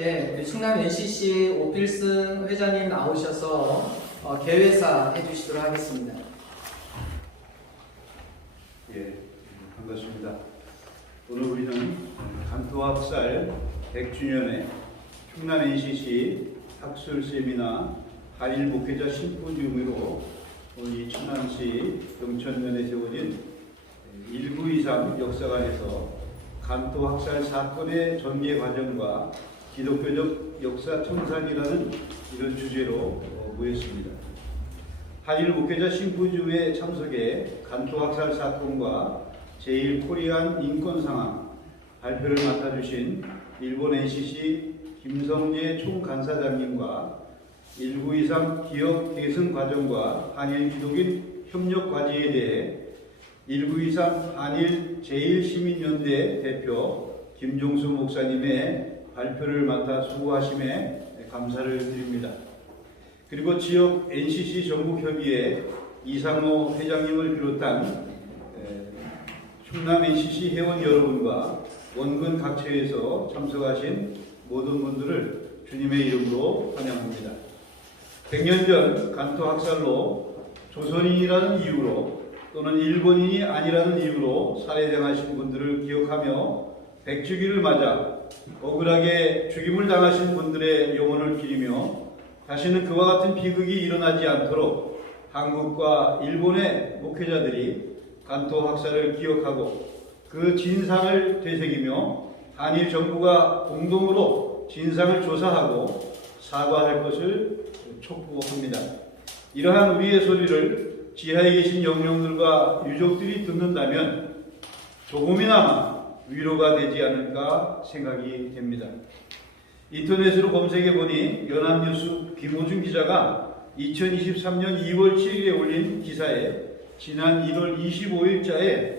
우리 충남 NCC 오필승 회장님 나오셔서 개회사 해주시도록 하겠습니다. 예, 반갑습니다. 오늘 우리는 간토학살 100주년의 충남 NCC 학술 세미나 한일 목회자 심포지움으로 이 충남시 영천면에 세워진 1923 역사관에서 간토학살 사건의 전개 과정과 기독교적 역사 청산이라는 이런 주제로 모였습니다. 한일 목회자 심포지움에 참석해 간토학살 사건과 제1코리안 인권 상황 발표를 맡아주신 일본 NCC 김성재 총간사장님과 1923 기억 계승 과정과 한일 기독인 협력 과제에 대해 1923 한일 제1시민연대 대표 김종수 목사님의 발표를 맡아 수고하심에 감사를 드립니다. 그리고 지역 NCC 전국협의회 이상호 회장님을 비롯한 충남 NCC 회원 여러분과 원근 각처에서 참석하신 모든 분들을 주님의 이름으로 환영합니다. 100년 전 간토학살로 조선인이라는 이유로 또는 일본인이 아니라는 이유로 살해당하신 분들을 기억하며 100주기를 맞아 억울하게 죽임을 당하신 분들의 영혼을 기리며 다시는 그와 같은 비극이 일어나지 않도록 한국과 일본의 목회자들이 간토 학살을 기억하고 그 진상을 되새기며 한일 정부가 공동으로 진상을 조사하고 사과할 것을 촉구합니다. 이러한 우리의 소리를 지하에 계신 영령들과 유족들이 듣는다면 조금이나마 위로가 되지 않을까 생각이 됩니다. 인터넷으로 검색해보니 연합뉴스 김호준 기자가 2023년 2월 7일에 올린 기사에 지난 1월 25일자에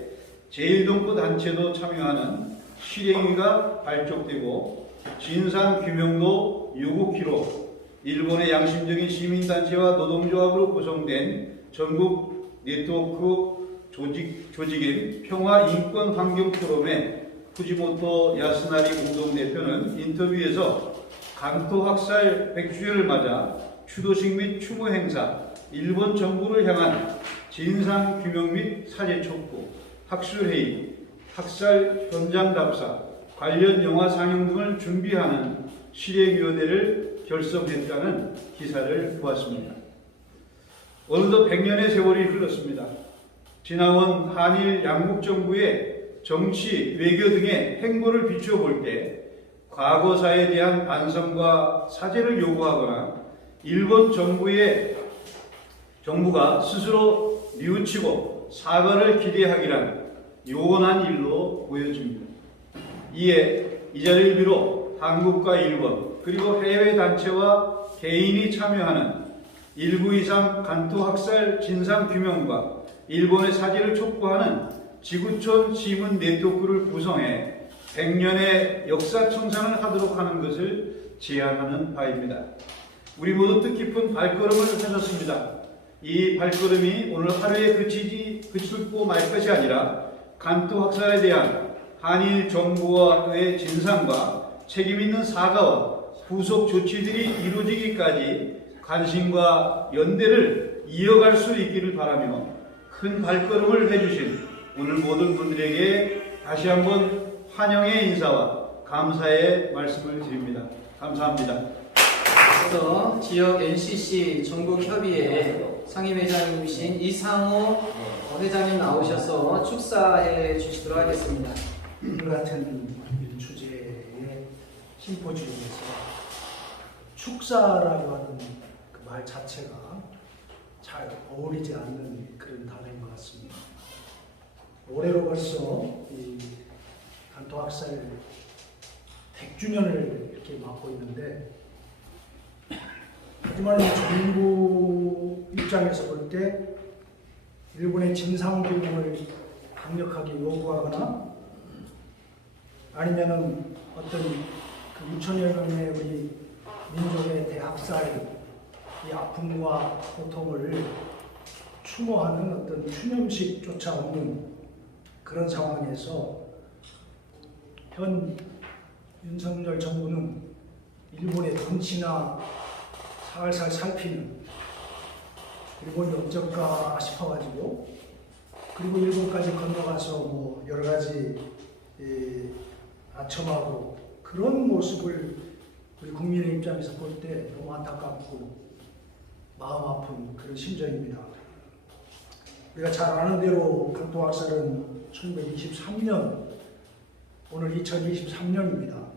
제1동포 단체도 참여하는 실행위가 발족되고 진상규명도 요구키로 일본의 양심적인 시민단체와 노동조합으로 구성된 전국 네트워크 조직인 평화인권환경포럼의 후지모토 야스나리 공동대표는 인터뷰에서 간토학살 100주년을 맞아 추도식 및 추모 행사, 일본 정부를 향한 진상규명 및 사죄 촉구, 학술회의, 학살 현장 답사, 관련 영화 상영 등을 준비하는 실행위원회를 결성했다는 기사를 보았습니다. 어느덧 100년의 세월이 흘렀습니다. 지나온 한일 양국 정부의 정치, 외교 등의 행보를 비추어볼 때 과거사에 대한 반성과 사죄를 요구하거나 일본 정부가 스스로 뉘우치고 사과를 기대하기란 요원한 일로 보여집니다. 이에 이 자리를 비롯 한국과 일본 그리고 해외 단체와 개인이 참여하는 1923 간토학살 진상규명과 일본의 사죄를 촉구하는 지구촌 시민 네트워크를 구성해 100년의 역사 청산을 하도록 하는 것을 제안하는 바입니다. 우리 모두 뜻깊은 발걸음을 하셨습니다. 이 발걸음이 오늘 하루에 그치고 말 것이 아니라 간토 학살에 대한 한일 정부와의 진상과 책임 있는 사과와 후속 조치들이 이루어지기까지 관심과 연대를 이어갈 수 있기를 바라며 큰 발걸음을 해주신 오늘 모든 분들에게 다시 한번 환영의 인사와 감사의 말씀을 드립니다. 감사합니다. 그래서 지역 NCC 전국협의회 상임회장님이신 이상호 회장님 나오셔서 축사해 주시도록 하겠습니다. 오늘 같은 주제의 심포지움에서 축사라고 하는 그 말 자체가 잘 어울리지 않는 그런 단어인 것 같습니다. 올해로 벌써 이 간토학살 100주년을 이렇게 맞고 있는데, 하지만 정부 입장에서 볼 때 일본의 진상규명을 강력하게 요구하거나 아니면은 어떤 그 6천여 명의 우리 민족의 대학살 이 아픔과 고통을 추모하는 어떤 추념식조차 없는 그런 상황에서 현 윤석열 정부는 눈치나 살살 살피는 일본 역적가 싶어가지고, 그리고 일본까지 건너가서 뭐 여러 가지 아첨하고 그런 모습을 우리 국민의 입장에서 볼 때 너무 안타깝고 마음 아픈 그런 심정입니다. 우리가 잘 아는 대로 강도 학살은 1923년, 오늘 2023년입니다.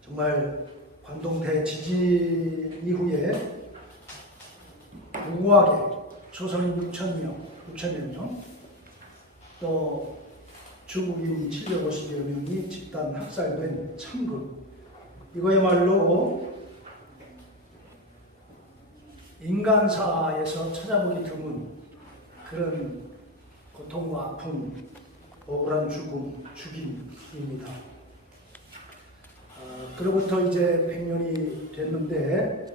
정말 관동대 지진 이후에 무고하게 조선인 6천여 명, 또 중국인 750여 명이 집단 학살된 참극, 이거야말로 인간사에서 찾아보기 드문 그런 고통과 아픔, 억울한 죽임입니다. 그로부터 이제 100년이 됐는데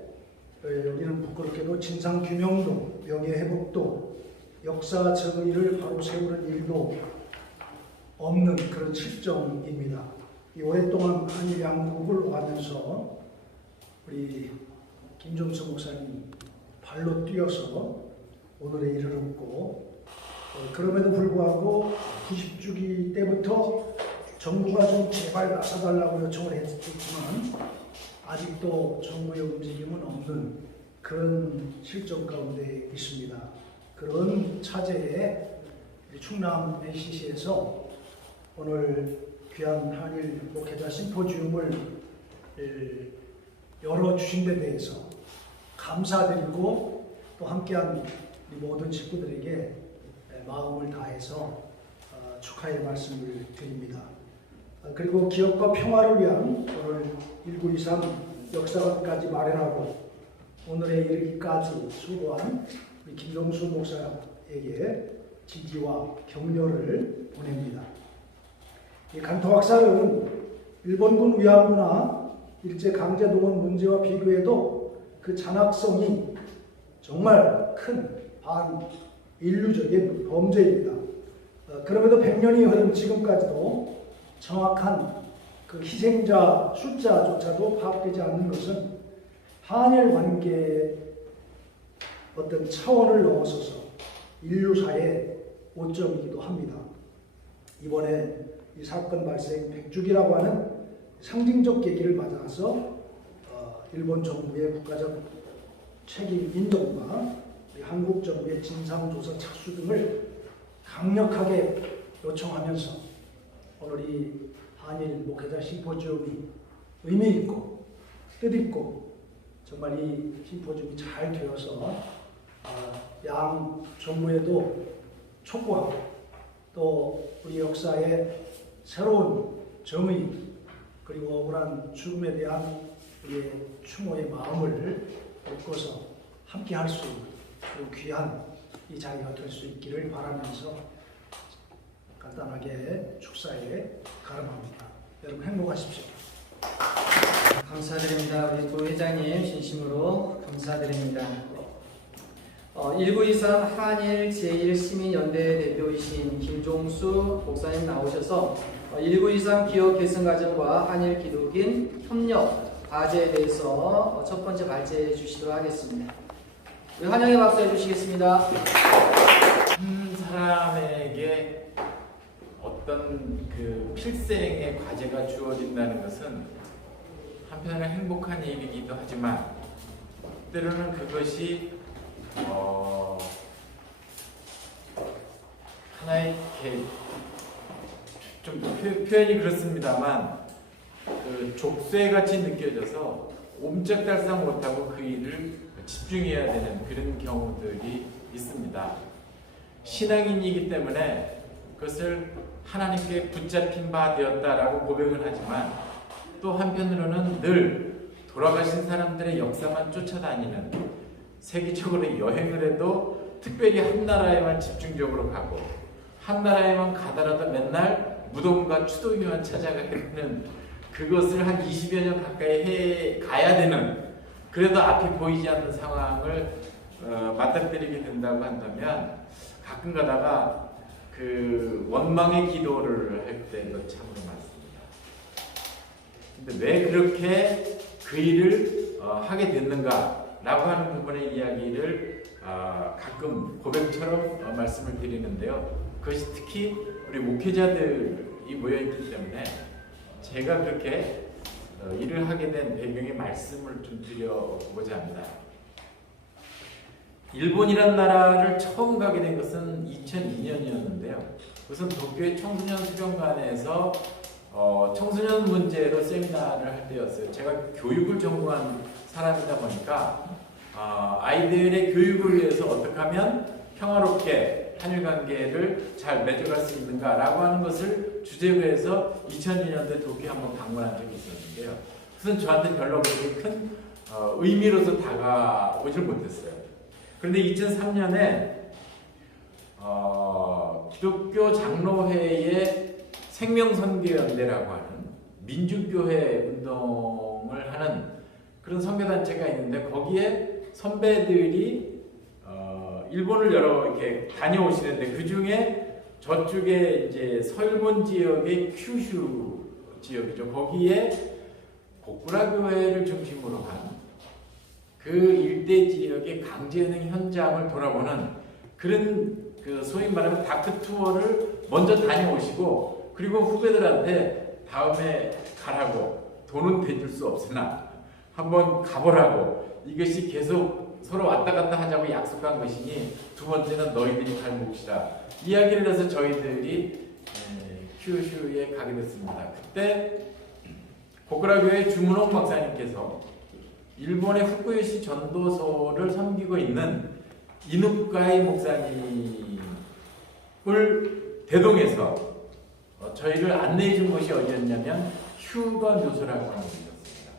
우리는 부끄럽게도 진상규명도 명예회복도 역사 정의를 바로 세우는 일도 없는 그런 실정입니다. 이 오랫동안 한일 양국을 오가면서 우리 김종수 목사님 발로 뛰어서 오늘에 이르렀고, 그럼에도 불구하고 90주기 때부터 정부가 좀 제발 나서달라고 요청을 했지만 아직도 정부의 움직임은 없는 그런 실정 가운데 있습니다. 그런 차제에 충남 NCC에서 오늘 귀한 한일 목회자 심포지움을 열어주신 데 대해서 감사드리고, 또 함께한 우리 모든 식구들에게 마음을 다해서 축하의 말씀을 드립니다. 그리고 기업과 평화를 위한 오늘 1923 역사관까지 마련하고 오늘에 이르기까지 수고한 우리 김종수 목사에게 지지와 격려를 보냅니다. 이 간토 학살은 일본군 위안부나 일제강제동원 문제와 비교해도 그 잔악성이 정말 큰 반인류적인 범죄입니다. 그럼에도 100년이 흐른 지금까지도 정확한 그 희생자 숫자조차도 파악되지 않는 것은 한일 관계의 어떤 차원을 넘어서서 인류사의 오점이기도 합니다. 이번에 이 사건 발생 100주기라고 하는 상징적 계기를 맞아서 일본 정부의 국가적 책임 인정과 한국 정부의 진상조사 착수 등을 강력하게 요청하면서 오늘 이 한일 목회자 심포지움이 의미 있고 뜻있고 정말 이 심포지움이 잘 되어서 양 정부에도 촉구하고 또 우리 역사의 새로운 정의 그리고 억울한 죽음에 대한 우리의 추모의 마음을 얻고서 함께 할 수 있는 그런 귀한 이 자리가 될 수 있기를 바라면서 간단하게 축사에 가름합니다. 여러분 행복하십시오. 감사드립니다. 우리 도 회장님 진심으로 감사드립니다. 1923 한일 제1시민연대 대표이신 김종수 목사님 나오셔서 1923 기억 계승 과정과 한일 기독인 협력 과제에 대해서 첫 번째 발제해 주시도록 하겠습니다. 우리 환영의 박수 해주시겠습니다. 한 사람에게 어떤 그 필생의 과제가 주어진다는 것은 한편으로는 행복한 일이기도 하지만 때로는 그것이 하나의 좀 표현이 그렇습니다만 그 족쇄같이 느껴져서 옴짝달싹 못하고 그 일을 집중해야 되는 그런 경우들이 있습니다. 신앙인이기 때문에 그것을 하나님께 붙잡힌 바 되었다라고 고백을 하지만 또 한편으로는 늘 돌아가신 사람들의 역사만 쫓아다니는, 세계적으로 여행을 해도 특별히 한 나라에만 집중적으로 가고 한 나라에만 가더라도 맨날 무덤과 추도교만 찾아가야 되는, 그것을 한 20여 년 가까이 해 가야 되는, 그래도 앞이 보이지 않는 상황을 맞닥뜨리게 된다고 한다면 가끔 가다가 그 원망의 기도를 할 때도 참으로 많습니다. 근데 왜 그렇게 그 일을 하게 됐는가라고 하는 부분의 이야기를 가끔 고백처럼 말씀을 드리는데요. 그것이 특히 우리 목회자들이 모여있기 때문에 제가 그렇게 일을 하게 된 배경의 말씀을 좀 드려보자 합니다. 일본이란 나라를 처음 가게 된 것은 2002년이었는데요. 우선 도쿄의 청소년 수련관에서 청소년 문제로 세미나를 할 때였어요. 제가 교육을 전공한 사람이다 보니까 아이들의 교육을 위해서 어떻게 하면 평화롭게 한일 관계를 잘 맺어갈 수 있는가라고 하는 것을 주제로 해서 2002년도에 도쿄에 한번 방문한 적이 있었는데요. 우선 저한테 별로 그렇게 큰 의미로서 다가오질 못했어요. 그런데 2003년에 기독교 장로회의 생명선교연대라고 하는 민주교회 운동을 하는 그런 선교단체가 있는데 거기에 선배들이 일본을 여러 이렇게 다녀오시는데 그 중에 저쪽에 이제 서일본 지역의 큐슈 지역이죠. 거기에 고쿠라 교회를 중심으로 한 그 일대 지역의 강제은행 현장을 돌아보는 그런 그 소위 말하면 다크 투어를 먼저 다녀오시고 그리고 후배들한테 다음에 가라고 돈은 대줄 수 없으나 한번 가보라고 이것이 계속 서로 왔다 갔다 하자고 약속한 것이니 두 번째는 너희들이 갈 몫이다. 이야기를 해서 저희들이 큐슈에 가게 됐습니다. 그때 고쿠라 교회 주문옥 박사님께서 일본의 후쿠요시 전도소를 섬기고 있는 이누카이 목사님을 대동해서 저희를 안내해 준 곳이 어디였냐면 휴가 묘소라고 하는 곳이었습니다.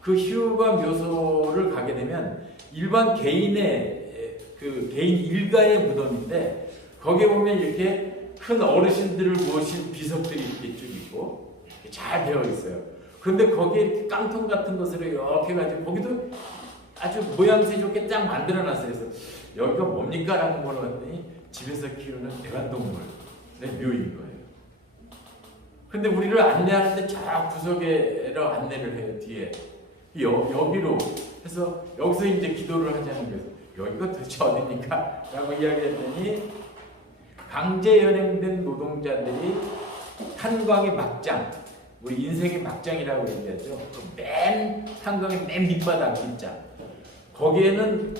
그 휴가 묘소를 가게 되면 일반 개인의 그 개인 일가의 무덤인데 거기에 보면 이렇게 큰 어르신들을 모신 비석들이 이렇게 쭉 있고 잘 되어 있어요. 그런데 거기에 이렇게 깡통 같은 것으로 이렇게 해가지고 거기도 아주 모양새 좋게 쫙 만들어놨어요. 그래서 여기가 뭡니까? 라고 물어봤더니 집에서 키우는 애완동물의 묘인 거예요. 근데 우리를 안내하는데 저 구석에로 안내를 해요. 뒤에 여기로 해서 여기서 이제 기도를 하자는 거예요. 여기가 도대체 어디입니까? 라고 이야기했더니 강제 연행된 노동자들이 탄광의 막장, 우리 인생의 막장이라고 얘기하죠. 맨 한강의 맨 밑바닥 진짜 거기에는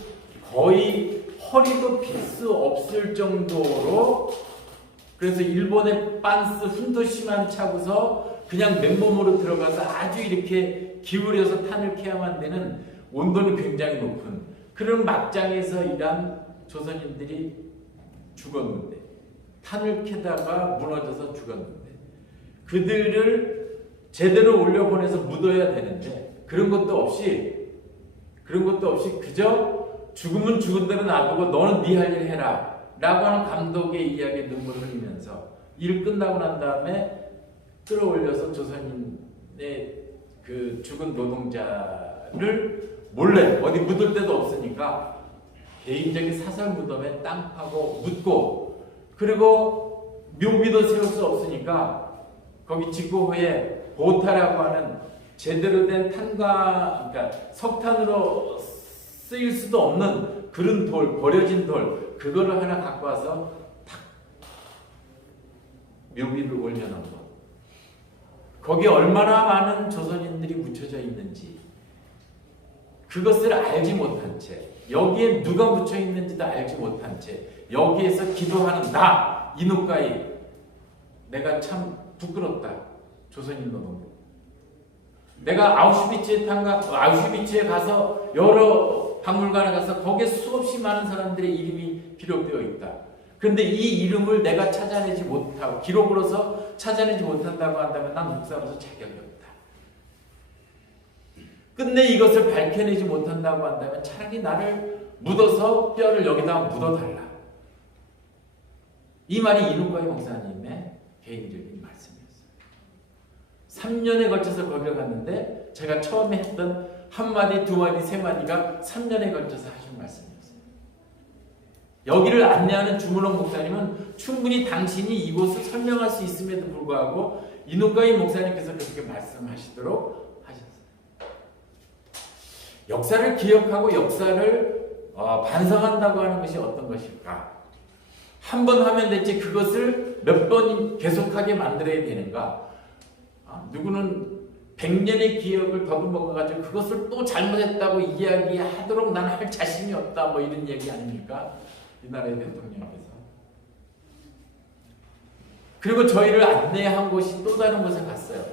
거의 허리도 빌 수 없을 정도로 그래서 일본의 빤스 훈도시만 차고서 그냥 맨몸으로 들어가서 아주 이렇게 기울여서 탄을 캐야만 되는 온도는 굉장히 높은 그런 막장에서 일한 조선인들이 죽었는데 탄을 캐다가 무너져서 죽었는데 그들을 제대로 올려보내서 묻어야 되는데 그런 것도 없이 그저 죽으면 죽은 대로 놔두고 너는 네 할 일 해라 라고 하는 감독의 이야기에 눈물을 흘리면서 일 끝나고 난 다음에 끌어올려서 조선인의 그 죽은 노동자를 몰래 어디 묻을 데도 없으니까 개인적인 사설 무덤에 땅 파고 묻고 그리고 묘비도 세울 수 없으니까 거기 직고호에 보타라고 하는 제대로 된 탄과 그러니까 석탄으로 쓰일 수도 없는 그런 돌, 버려진 돌 그거를 하나 갖고 와서 탁 묘비를 올려놓은 것. 거기에 얼마나 많은 조선인들이 묻혀져 있는지 그것을 알지 못한 채 여기에 누가 묻혀 있는지도 알지 못한 채 여기에서 기도하는 나 이누카이 내가 참 부끄럽다. 조선인 노동자. 내가 아우슈비츠에 가서 여러 박물관에 가서 거기에 수없이 많은 사람들의 이름이 기록되어 있다. 그런데 이 이름을 내가 찾아내지 못하고 기록으로서 찾아내지 못한다고 한다면 난 목사로서 자격이 없다. 끝내 이것을 밝혀내지 못한다고 한다면 차라리 나를 묻어서 뼈를 여기다 묻어달라. 이 말이 이누카이 목사님의 개인적인 말씀이었어요. 3년에 걸쳐서 거기를 갔는데 제가 처음에 했던 한마디, 두마디, 세마디가 3년에 걸쳐서 하신 말씀이었어요. 여기를 안내하는 주문옥 목사님은 충분히 당신이 이곳을 설명할 수 있음에도 불구하고 이누카이 목사님께서 그렇게 말씀하시도록 하셨어요. 역사를 기억하고 역사를 반성한다고 하는 것이 어떤 것일까? 한 번 하면 됐지 그것을 몇 번 계속하게 만들어야 되는가? 누구는 100년의 기억을 더듬어가지고 그것을 또 잘못했다고 이야기하도록 나는 할 자신이 없다 뭐 이런 얘기 아닙니까? 이 나라의 대통령께서. 그리고 저희를 안내한 곳이 또 다른 곳에 갔어요.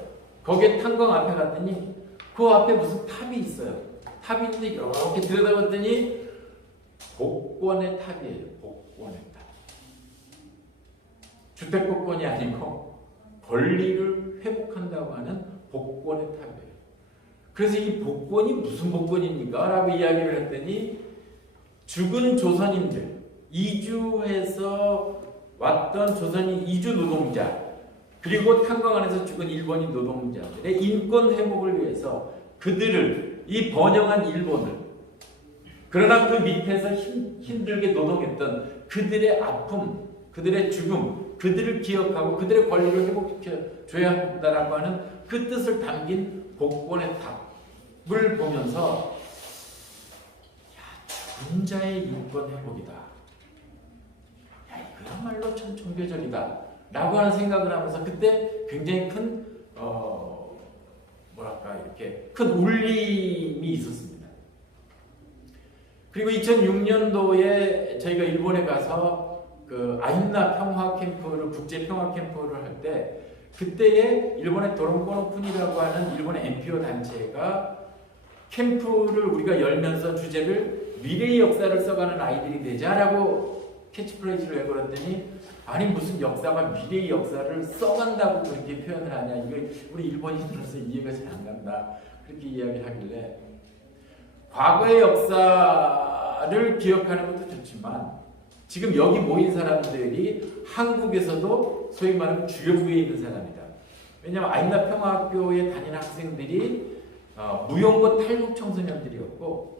거기에 탄광 앞에 갔더니 그 앞에 무슨 탑이 있어요. 탑이 있는데 이렇게 들여다봤더니 복권의 탑이에요. 복권의 탑. 주택 복권이 아니고 권리를 회복한다고 하는 복권의 탑이에요. 그래서 이 복권이 무슨 복권입니까? 라고 이야기를 했더니 죽은 조선인들, 이주해서 왔던 조선인 이주 노동자, 그리고 탄광 안에서 죽은 일본인 노동자들의 인권 회복을 위해서 그들을, 이 번영한 일본을, 그러나 그 밑에서 힘들게 노동했던 그들의 아픔, 그들의 죽음, 그들을 기억하고 그들의 권리를 회복시켜줘야 한다라고 하는 그 뜻을 담긴 복권의 탑을 보면서 죽은 자의 인권 회복이다. 그야말로 참 종교적이다 라고 하는 생각을 하면서 그때 굉장히 큰 이렇게 큰 울림이 있었습니다. 그리고 2006년도에 저희가 일본에 가서 그 아힌나 평화 캠프를, 국제 평화 캠프를 할 때 그때에 일본의 도론코노쿤이라고 하는 일본의 NPO 단체가 캠프를 우리가 열면서 주제를 미래의 역사를 써가는 아이들이 되자라고 캐치프레이즈를 해버렸더니 아니 무슨 역사가 미래의 역사를 써간다고 그렇게 표현을 하냐, 이거 우리 일본인으로서 이해가 잘 안 간다 그렇게 이야기를 하길래 과거의 역사를 기억하는 것도 좋지만 지금 여기 모인 사람들이 한국에서도 소위 말하면 주요부에 있는 사람이다. 왜냐하면 아인나 평화학교에 다니는 학생들이 무용고 탈북 청소년들이었고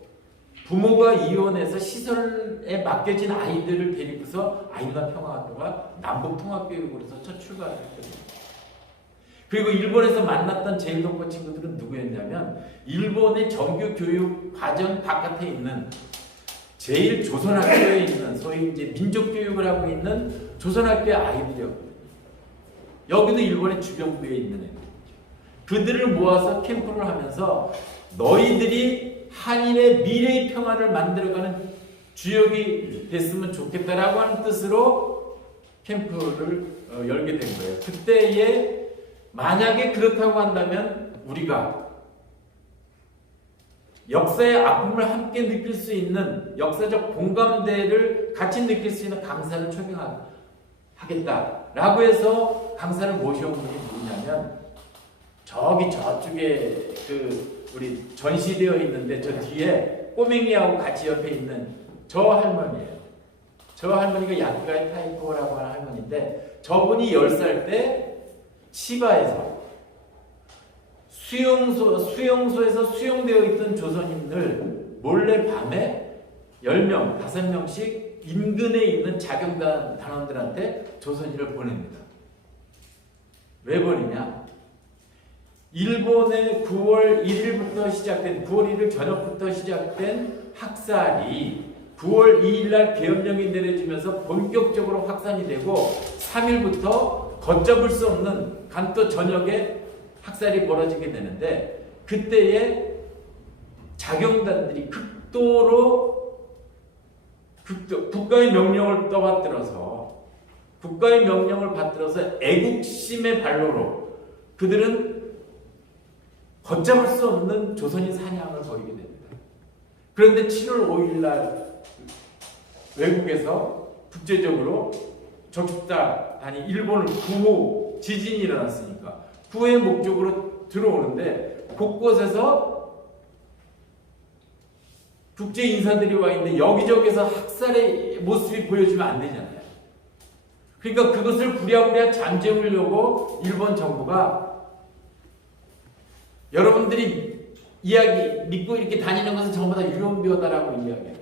부모가 이혼해서 시설에 맡겨진 아이들을 데리고서 아인나 평화학교가 남북통합교육으로서 첫 출발을 했거든요. 그리고 일본에서 만났던 제일 덕후 친구들은 누구였냐면 일본의 정규 교육 과정 바깥에 있는 제일 조선학교에 있는 소위 이제 민족교육을 하고 있는 조선학교의 아이들이었거든요. 여기도 일본의 주변부에 있는 애들이죠. 그들을 모아서 캠프를 하면서 너희들이 한일의 미래의 평화를 만들어가는 주역이 됐으면 좋겠다라고 하는 뜻으로 캠프를 열게 된 거예요. 그때에 만약에 그렇다고 한다면 우리가 역사의 아픔을 함께 느낄 수 있는 역사적 공감대를 같이 느낄 수 있는 강사를 초빙하겠다라고 해서 강사를 모셔온 분이 누구냐면 저쪽에 그 우리 전시되어 있는데 저 뒤에 꼬맹이하고 같이 옆에 있는 저 할머니예요. 저 할머니가 야쿠가이 타이코라고 하는 할머니인데 저분이 10살 때 치바에서 수용소에서 수용되어 있던 조선인들 몰래 밤에 10명, 5명씩 인근에 있는 자경단 단원들한테 조선인을 보냅니다. 왜 보내냐? 일본의 9월 1일부터 시작된 9월 1일 저녁부터 시작된 학살이 9월 2일 날 계엄령이 내려지면서 본격적으로 확산이 되고 3일부터 걷잡을 수 없는 간또 저녁에 학살이 벌어지게 되는데 그때에 자경단들이 국가의 명령을 받들어서 애국심의 발로로 그들은 걷잡을 수 없는 조선인 사냥을 벌이게 됩니다. 그런데 7월 5일 날 외국에서 국제적으로 적십자단이 일본을 구호, 지진이 일어났으니까 구호의 목적으로 들어오는데 곳곳에서 국제 인사들이 와 있는데 여기저기서 학살의 모습이 보여주면 안 되잖아요. 그러니까 그것을 부랴부랴 잠재우려고 일본 정부가 여러분들이 이야기 믿고 이렇게 다니는 것은 전부 다 유언비어다라고 이야기해요.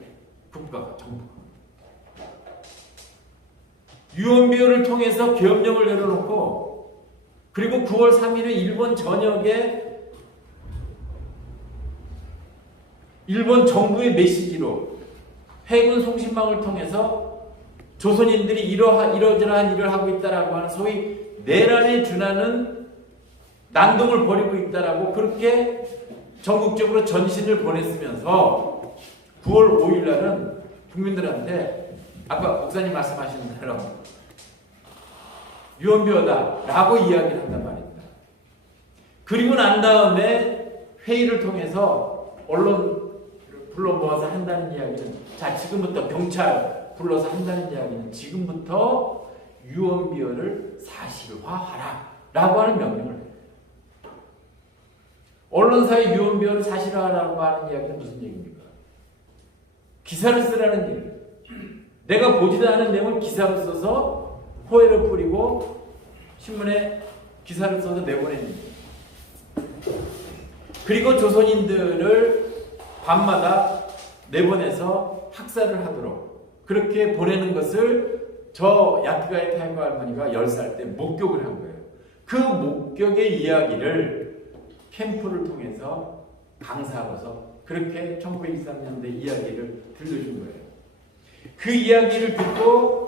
국가가, 정부가. 유언비어를 통해서 계엄령을 내려놓고 그리고 9월 3일에 일본 전역에 일본 정부의 메시지로 해군 송신망을 통해서 조선인들이 이러저러한 일을 하고 있다라고 하는 소위 내란에 준하는 난동을 벌이고 있다라고 그렇게 전국적으로 전신을 보냈으면서 9월 5일 날은 국민들한테 아까 목사님 말씀하신 대로 유언비어다라고 이야기를 한단 말입니다. 그리고 난 다음에 회의를 통해서 언론 불러 모아서 한다는 이야기는 자 지금부터 경찰 불러서 한다는 이야기는 지금부터 유언비어를 사실화하라 라고 하는 명령을 해요. 언론사의 유언비어를 사실화하라고 하는 이야기는 무슨 얘기입니까? 기사를 쓰라는 얘기. 내가 보지도 않은 내용을 기사로 써서 호해를 뿌리고 신문에 기사를 써서 내보내는 거예요. 그리고 조선인들을 밤마다 내보내서 학살을 하도록 그렇게 보내는 것을 저 야크가의 타이거 할머니가 10살 때 목격을 한 거예요. 그 목격의 이야기를 캠프를 통해서 강사로서 그렇게 1923년대 이야기를 들려준 거예요. 그 이야기를 듣고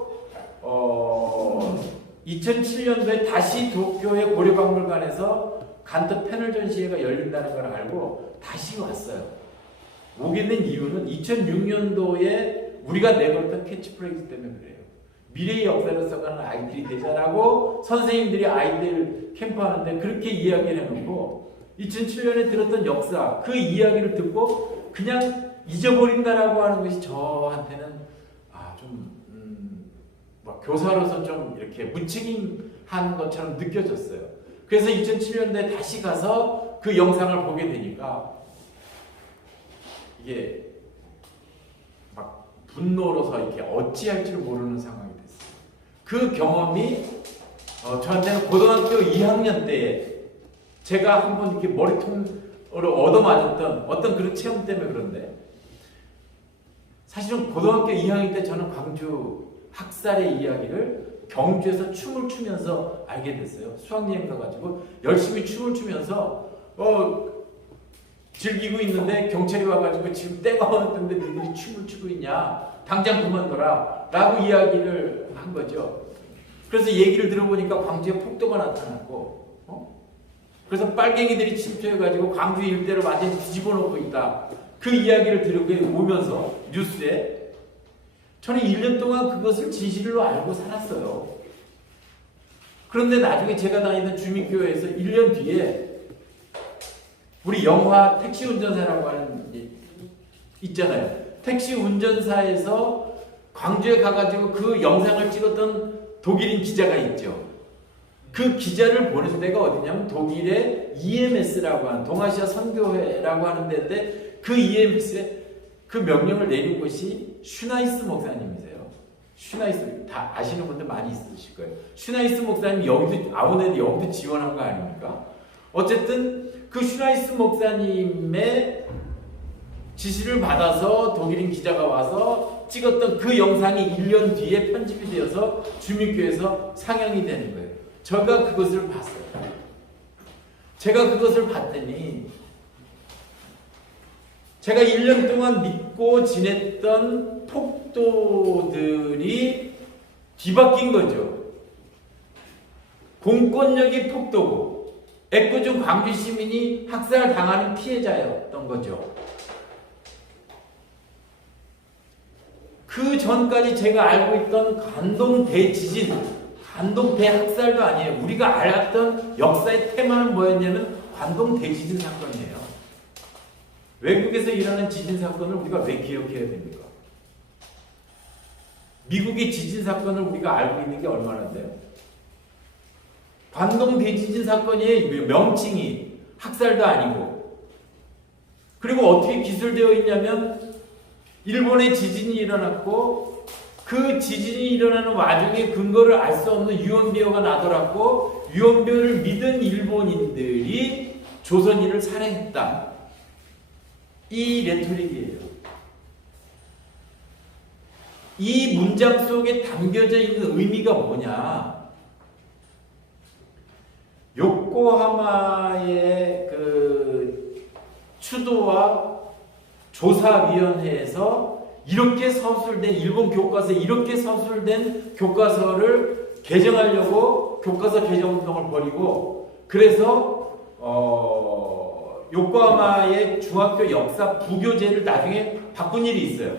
2007년도에 다시 도쿄의 고려박물관에서 간터 패널 전시회가 열린다는 걸 알고 다시 왔어요. 오게 된 이유는 2006년도에 우리가 내걸었던 캐치프레이즈 때문에 그래요. 미래의 역사를 써가는 아이들이 되자라고 선생님들이 아이들 캠프하는데 그렇게 이야기를 해놓고 2007년에 들었던 역사 그 이야기를 듣고 그냥 잊어버린다라고 하는 것이 저한테는 교사로서 좀 이렇게 무책임한 것처럼 느껴졌어요. 그래서 2007년도에 다시 가서 그 영상을 보게 되니까 이게 막 분노로서 이렇게 어찌할지를 모르는 상황이 됐어요. 그 경험이 저한테는 고등학교 2학년 때에 제가 한번 이렇게 머리통으로 얻어맞았던 어떤 그런 체험 때문에 그런데 사실은 고등학교 2학년 때 저는 광주 학살의 이야기를 경주에서 춤을 추면서 알게 됐어요. 수학여행 가가지고 열심히 춤을 추면서 즐기고 있는데 경찰이 와가지고 지금 때가 어느 때인데 너희들이 춤을 추고 있냐 당장 그만둬라 라고 이야기를 한 거죠. 그래서 얘기를 들어보니까 광주에 폭도가 나타났고 그래서 빨갱이들이 침투해가지고 광주 일대를 완전히 뒤집어 놓고 있다. 그 이야기를 들고 오면서 뉴스에 저는 1년 동안 그것을 진실로 알고 살았어요. 그런데 나중에 제가 다니던 주민교회에서 1년 뒤에 우리 영화 택시 운전사라고 하는 게 있잖아요. 택시 운전사에서 광주에 가가지고 그 영상을 찍었던 독일인 기자가 있죠. 그 기자를 보내준 데가 어디냐면 독일의 EMS라고 하는 동아시아 선교회라고 하는 데인데 그 EMS에 그 명령을 내린 곳이 슈나이스 목사님이세요. 슈나이스 다 아시는 분들 많이 있으실 거예요. 슈나이스 목사님 여기도 아우네도 여기도 지원한 거 아닙니까? 어쨌든 그 슈나이스 목사님의 지시를 받아서 독일인 기자가 와서 찍었던 그 영상이 1년 뒤에 편집이 되어서 주민교회에서 상영이 되는 거예요. 제가 그것을 봤어요. 제가 그것을 봤더니 제가 1년 동안 믿고 지냈던 폭도들이 뒤바뀐 거죠. 공권력이 폭도고 애꿎은 광주 시민이 학살당하는 피해자였던 거죠. 그 전까지 제가 알고 있던 관동 대지진, 관동 대학살도 아니에요. 우리가 알았던 역사의 테마는 뭐였냐면 관동 대지진 사건이에요. 외국에서 일어나는 지진 사건을 우리가 왜 기억해야 됩니까? 미국의 지진 사건을 우리가 알고 있는 게 얼마나 돼요? 관동 대지진 사건의 명칭이 학살도 아니고 그리고 어떻게 기술되어 있냐면 일본의 지진이 일어났고 그 지진이 일어나는 와중에 근거를 알 수 없는 유언비어가 나더라고 유언비어를 믿은 일본인들이 조선인을 살해했다. 이 레토릭이에요. 이 문장 속에 담겨져 있는 의미가 뭐냐? 요코하마의 그 추도와 조사위원회에서 이렇게 서술된 일본 교과서에 이렇게 서술된 교과서를 개정하려고 교과서 개정 운동을 벌이고 그래서 요코하마의 중학교 역사 부교재를 나중에 바꾼 일이 있어요.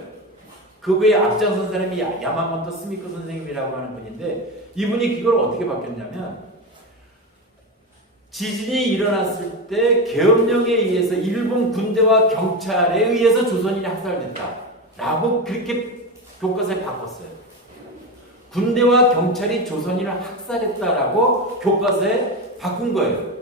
그거에 앞장선 사람이 야마모토 스미코 선생님이라고 하는 분인데 이분이 그걸 어떻게 바뀌었냐면 지진이 일어났을 때 계엄령에 의해서 일본 군대와 경찰에 의해서 조선인이 학살됐다 라고 그렇게 교과서에 바꿨어요. 군대와 경찰이 조선인을 학살했다라고 교과서에 바꾼 거예요.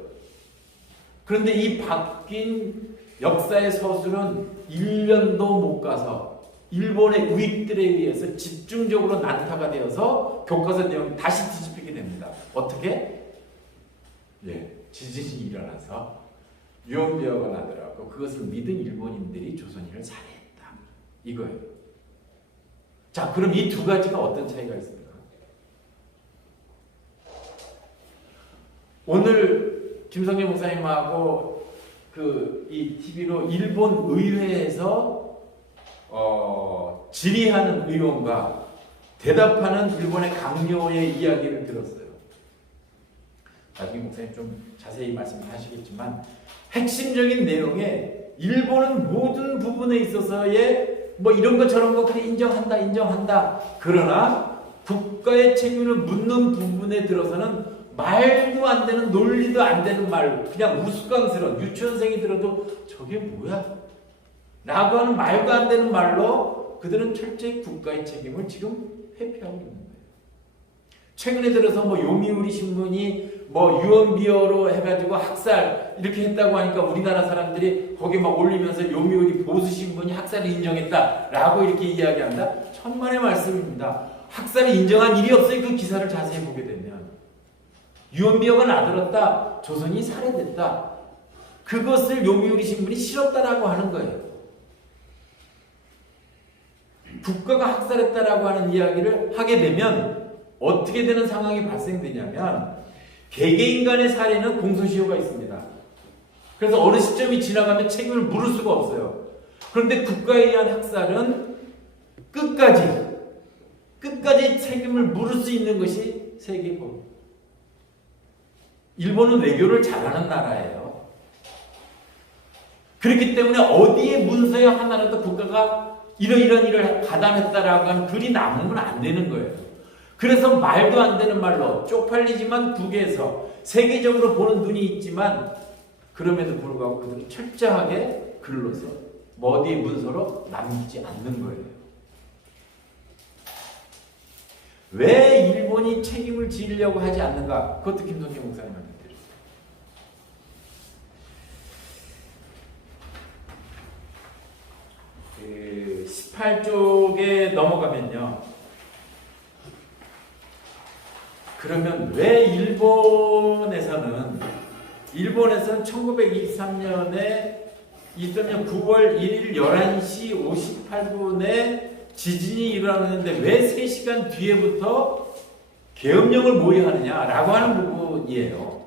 그런데 이 바뀐 역사의 서술은 1년도 못 가서 일본의 우익들에 의해서 집중적으로 난타가 되어서 교과서 내용이 다시 뒤집히게 됩니다. 어떻게? 지진이 일어나서 유언비어가 나더라고. 그것을 믿은 일본인들이 조선인을 살해했다. 이거예요. 자, 그럼 이 두 가지가 어떤 차이가 있습니까? 오늘 김성재 목사님하고 이 TV로 일본 의회에서 질의하는 의원과 대답하는 일본의 강요의 이야기를 들었어요. 나중에 목사님 좀 자세히 말씀하시겠지만 핵심적인 내용에 일본은 모든 부분에 있어서의 뭐 이런 거 저런 거 그래 인정한다. 그러나 국가의 책임을 묻는 부분에 들어서는 말도 안 되는 논리도 안 되는 말 그냥 우스꽝스러운 유치원생이 들어도 저게 뭐야? 라고 하는 말도 안 되는 말로 그들은 철저히 국가의 책임을 지금 회피하고 있는 거예요. 최근에 들어서 뭐 요미우리 신문이 뭐 유언비어로 해가지고 학살 이렇게 했다고 하니까 우리나라 사람들이 거기 막 올리면서 요미우리 보수 신문이 학살을 인정했다라고 이렇게 이야기한다. 천만의 말씀입니다. 학살을 인정한 일이 없어요. 그 기사를 자세히 보게 되면 유언비어가 나들었다. 조선이 살해됐다. 그것을 요미우리 신문이 싫었다라고 하는 거예요. 국가가 학살했다라고 하는 이야기를 하게 되면 어떻게 되는 상황이 발생되냐면 개개인 간의 살해는 공소시효가 있습니다. 그래서 어느 시점이 지나가면 책임을 물을 수가 없어요. 그런데 국가에 의한 학살은 끝까지 책임을 물을 수 있는 것이 세계법. 일본은 외교를 잘하는 나라예요. 그렇기 때문에 어디에 문서에 하나라도 국가가 이러이런 일을 가담했다라고 하는 글이 남으면 안 되는 거예요. 그래서 말도 안 되는 말로 쪽팔리지만 국외에서 세계적으로 보는 눈이 있지만 그럼에도 불구하고 그들은 철저하게 글로서 뭐 어디 문서로 남기지 않는 거예요. 왜 일본이 책임을 지려고 하지 않는가? 그것도 김성재 목사님한테 드렸어요. 18쪽에 넘어가면요. 그러면 왜 일본에서는 1923년에 23년 9월 1일 11시 58분에 지진이 일어나는데 왜 3시간 뒤에부터 계엄령을 모의하느냐라고 하는 부분이에요.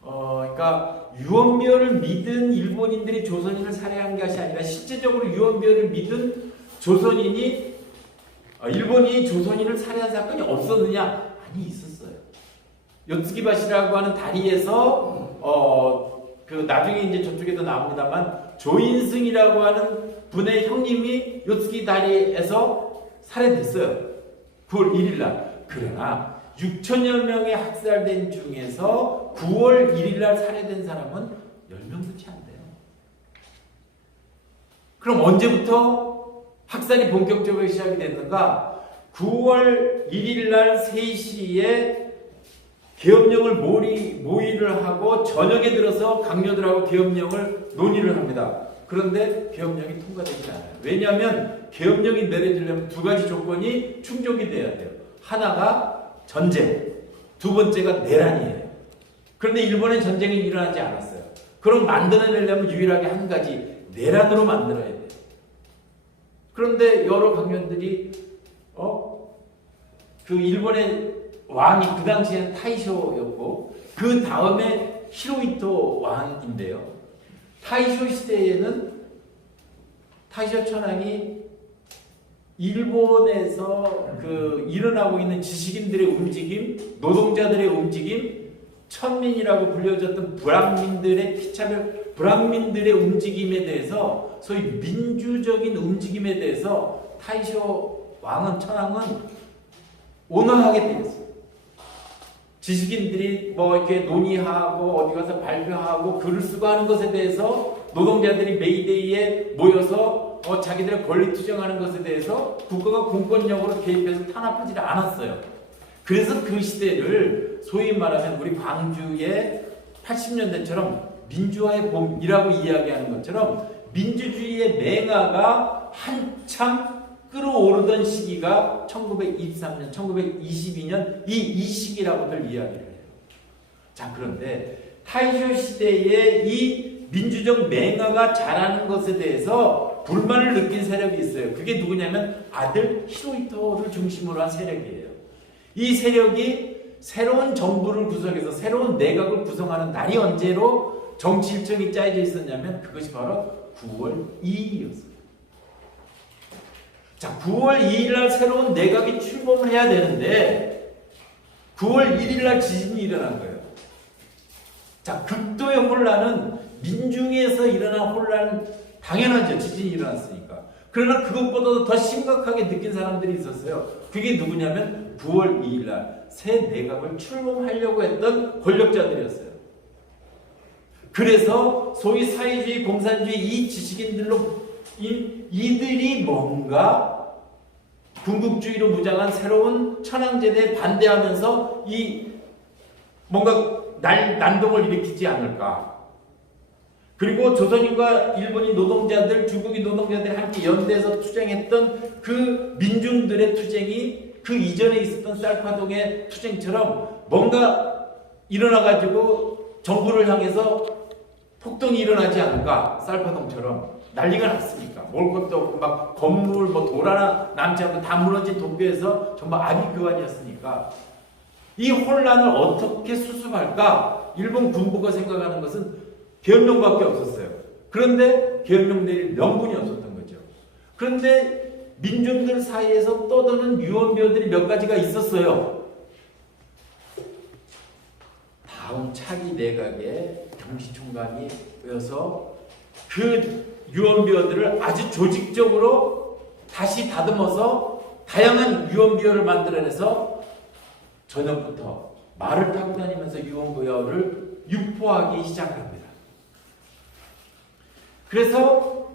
그러니까 유언비어를 믿은 일본인들이 조선인을 살해한 것이 아니라 실제적으로 유언비어를 믿은 조선인이 일본이 조선인을 살해한 사건이 없었느냐? 많이 있었어요. 요츠기바시라고 하는 다리에서 나중에 이제 저쪽에도 나옵니다만 조인승이라고 하는 분의 형님이 요츠기 다리에서 살해됐어요. 9월 1일 날. 그러나 6천여 명의 학살된 중에서 9월 1일 날 살해된 사람은 10명도 채 안 돼요. 그럼 언제부터 학살이 본격적으로 시작이 됐는가? 9월 1일 날 3시에 계엄령을 모의를 하고 저녁에 들어서 강요들하고 계엄령을 논의를 합니다. 그런데 계엄령이 통과되지 않아요. 왜냐하면 계엄령이 내려지려면 두 가지 조건이 충족이 돼야 돼요. 하나가 전쟁, 두 번째가 내란이에요. 그런데 일본의 전쟁이 일어나지 않았어요. 그럼 만들어내려면 유일하게 한 가지, 내란으로 만들어야 돼요. 그런데 여러 강요들이 그 일본의 왕이 그 당시에는 타이쇼였고 그 다음에 히로히토 왕인데요. 타이쇼 시대에는 타이쇼 천황이 일본에서 그 일어나고 있는 지식인들의 움직임, 노동자들의 움직임, 천민이라고 불려졌던 불황민들의 움직임에 대해서, 소위 민주적인 움직임에 대해서 타이쇼 천황은 온화하게 되었어요. 지식인들이 뭐 이렇게 논의하고 어디 가서 발표하고 글을 쓰고 하는 것에 대해서 노동자들이 메이데이에 모여서 자기들의 권리 투쟁하는 것에 대해서 국가가 공권력으로 개입해서 탄압하지 않았어요. 그래서 그 시대를 소위 말하면 우리 광주의 80년대처럼 민주화의 봄이라고 이야기하는 것처럼 민주주의의 맹아가 한참 끌어오르던 시기가 1923년, 1922년 이 시기라고들 이야기를 해요. 자, 그런데 타이쇼 시대에 이 민주적 맹아가 자라는 것에 대해서 불만을 느낀 세력이 있어요. 그게 누구냐면 아들 히로히토를 중심으로 한 세력이에요. 이 세력이 새로운 정부를 구성해서 새로운 내각을 구성하는 날이 언제로 정치 일정이 짜여져 있었냐면 그것이 바로 9월 2일이었어요. 자, 9월 2일 날 새로운 내각이 출범을 해야 되는데 9월 1일 날 지진이 일어난 거예요. 자, 극도의 혼란은 민중에서 일어난 혼란은 당연하죠. 지진이 일어났으니까. 그러나 그것보다도 더 심각하게 느낀 사람들이 있었어요. 그게 누구냐면 9월 2일 날 새 내각을 출범하려고 했던 권력자들이었어요. 그래서 소위 사회주의, 공산주의 이 지식인들로 이들이 뭔가 군국주의로 무장한 새로운 천황제대에 반대하면서 이 뭔가 난동을 일으키지 않을까. 그리고 조선인과 일본인 노동자들, 중국인 노동자들이 함께 연대해서 투쟁했던 그 민중들의 투쟁이 그 이전에 있었던 쌀파동의 투쟁처럼 뭔가 일어나가지고 정부를 향해서 폭동이 일어나지 않을까. 쌀파동처럼 난리가 났으니까. 먹을 것도 없고 막 건물 뭐 돌 하나 남지 않고 다 무너진 도쿄에서 정말 아비규환이었으니까 이 혼란을 어떻게 수습할까? 일본 군부가 생각하는 것은 계엄령밖에 없었어요. 그런데 계엄령 내릴 명분이 없었던 거죠. 그런데 민중들 사이에서 떠도는 유언비어들이 몇 가지가 있었어요. 다음 차기 내각의 경시총감이 되어서 그 유언비어들을 아주 조직적으로 다시 다듬어서 다양한 유언비어를 만들어내서 저녁부터 말을 타고 다니면서 유언비어를 유포하기 시작합니다. 그래서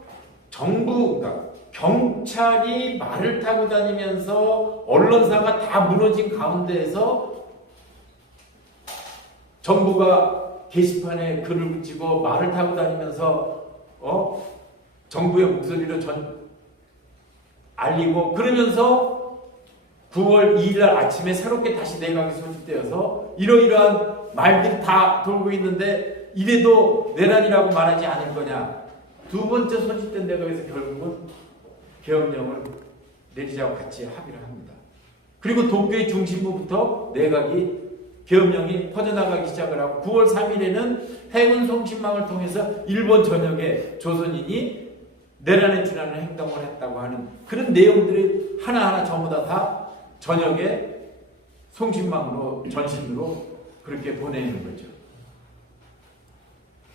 정부가 경찰이 말을 타고 다니면서 언론사가 다 무너진 가운데에서 정부가 게시판에 글을 붙이고 말을 타고 다니면서 정부의 목소리로 알리고 그러면서 9월 2일 날 아침에 새롭게 다시 내각이 소집되어서 이러이러한 말들이 다 돌고 있는데 이래도 내란이라고 말하지 않을 거냐. 두 번째 소집된 내각에서 결국은 계엄령을 내리자고 같이 합의를 합니다. 그리고 도쿄의 중심부부터 내각이 계엄령이 퍼져나가기 시작을 하고 9월 3일에는 해군 송신망을 통해서 일본 전역에 조선인이 내란에 준하는 행동을 했다고 하는 그런 내용들이 하나하나 전부 다 전역에 송신망으로 전신으로 그렇게 보내는 거죠.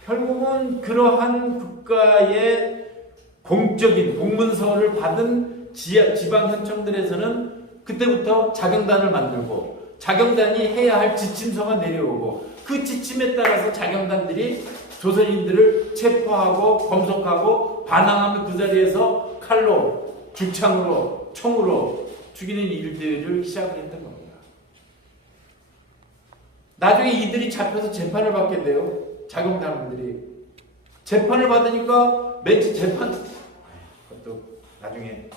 결국은 그러한 국가의 공적인 공문서를 받은 지방현청들에서는 그때부터 자경단을 만들고 자경단이 해야 할 지침서가 내려오고 그 지침에 따라서 자경단들이 조선인들을 체포하고 검속하고 반항하면 그 자리에서 칼로, 죽창으로, 총으로 죽이는 일들을 시작을 했던 겁니다. 나중에 이들이 잡혀서 재판을 받게 돼요. 자경단원들이. 재판을 받으니까 매치 재판 그것도 나중에